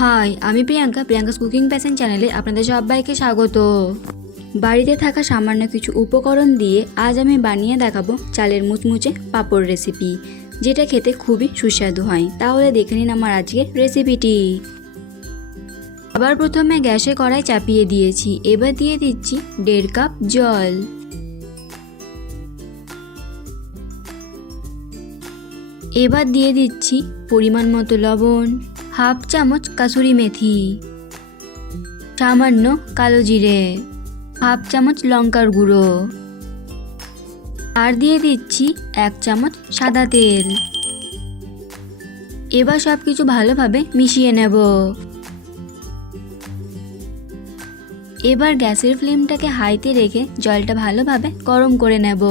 High, আমি Priyanka's cooking passion চ্যানেলে আপনাদের সবাইকে স্বাগত। বাড়িতে থাকা সামান্য কিছু উপকরণ দিয়ে আজ আমি বানিয়ে দেখাবো চালের মুচমুচে পাঁপড় রেসিপি, যেটা খেতে খুবই সুস্বাদু হয়। তাহলে দেখে নিন আমার আজকের রেসিপিটি। আবার প্রথমে গ্যাসে কড়াই চাপিয়ে দিয়েছি, এবার দিয়ে দিচ্ছি 1.5 কাপ জল। এবার দিয়ে দিচ্ছি পরিমাণ মতো লবণ, হাফ চামচ কাসুরি মেথি, সামান্য কালো জিরে, হাফ চামচ লঙ্কার গুঁড়ো, আর দিয়ে দিচ্ছি 1 চামচ সাদা তেল। এবার সব কিছু ভালোভাবে মিশিয়ে নেব। এবার গ্যাসের ফ্লেমটাকে হাইতে রেখে জলটা ভালোভাবে গরম করে নেব।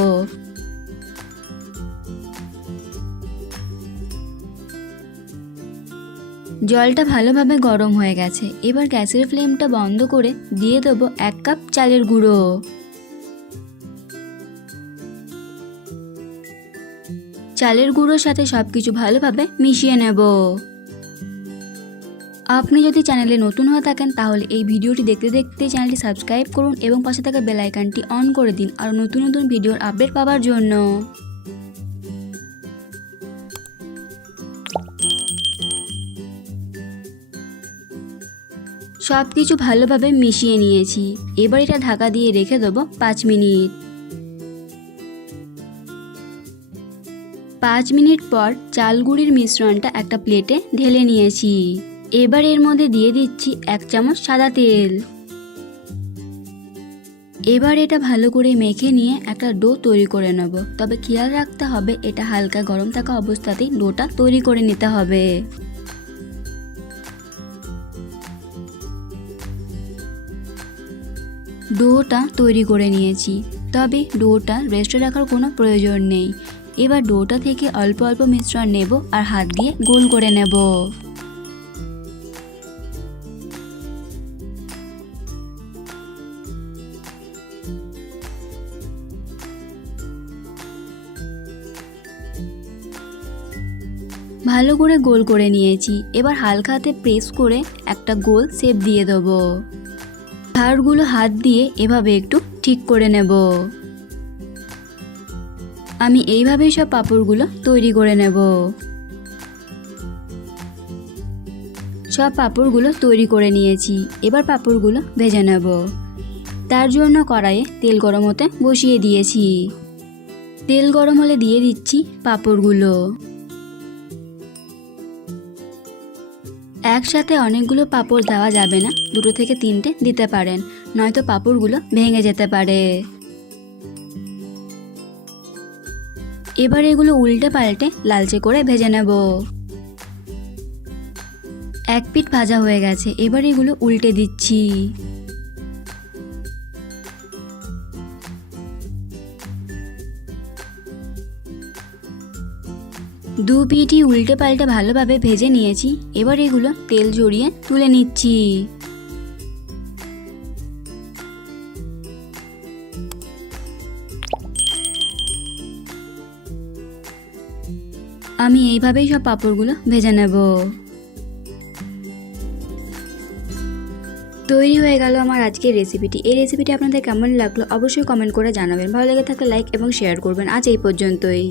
জলটা ভালোভাবে গরম হয়ে গেছে, এবার গ্যাসের ফ্লেমটা বন্ধ করে দিয়ে দেবো 1 কাপ চালের গুঁড়ো। চালের গুঁড়োর সাথে সবকিছু ভালোভাবে মিশিয়ে নেব। আপনি যদি চ্যানেলে নতুন হয়ে থাকেন তাহলে এই ভিডিওটি দেখতে দেখতে চ্যানেলটি সাবস্ক্রাইব করুন এবং পাশে থাকা বেল আইকনটি অন করে দিন আর নতুন নতুন ভিডিওর আপডেট পাওয়ার জন্য। সব কিছু ভালোভাবে মিশিয়ে নিয়েছি, এবার এটা ঢাকা দিয়ে রেখে দেবো 5 মিনিট। 5 মিনিট পর চাল গুঁড়ির মিশ্রণটা একটা প্লেটে ঢেলে নিয়েছি। এবার এর মধ্যে দিয়ে দিচ্ছি 1 চামচ সাদা তেল। এবার এটা ভালো করে মেখে নিয়ে একটা ডো তৈরি করে নেব, তবে খেয়াল রাখতে হবে এটা হালকা গরম থাকা অবস্থাতেই ডোটা তৈরি করে নিতে হবে। ডোটা তৈরি করে নিয়েছি, তবে ডোটা রেস্টে রাখার কোনো প্রয়োজন নেই। এবার ডোটা থেকে অল্প অল্প মিশ্রণ নেব আর হাত দিয়ে গোল করে নেব। ভালো করে গোল করে নিয়েছি, এবার হালকা হাতে প্রেস করে একটা গোল শেপ দিয়ে দেবো। ধারগুলো হাত দিয়ে এভাবে একটু ঠিক করে নেব। আমি এইভাবেই সব পাঁপড়গুলো তৈরি করে নেব। সব পাঁপড়গুলো তৈরি করে নিয়েছি, এবার পাঁপড়গুলো ভেজে নেব। তার জন্য কড়াইয়ে তেল গরম হতে বসিয়ে দিয়েছি। তেল গরম হলে দিয়ে দিচ্ছি পাঁপড়গুলো। একসাথে অনেকগুলো পাঁপড় দেওয়া যাবে না, 2 থেকে 3টে দিতে পারেন, নয়তো পাঁপড়গুলো ভেঙে যেতে পারে। এবার এগুলো উল্টে পাল্টে লালচে করে ভেজে নেব। এক পিঠ ভাজা হয়ে গেছে, এবার এগুলো উল্টে দিচ্ছি। দু পিঠই উল্টে পাল্টে ভালোভাবে ভেজে নিয়েছি, এবার এগুলো তেল ঝরিয়ে তুলে নিচ্ছি। আমি এইভাবেই সব পাঁপড়গুলো ভেজে নেব। তৈরি হয়ে গেল আমার আজকের রেসিপিটি। এই রেসিপিটি আপনাদের কেমন লাগলো অবশ্যই কমেন্ট করে জানাবেন। ভালো লেগে থাকলে লাইক এবং শেয়ার করবেন। আজ এই পর্যন্তই।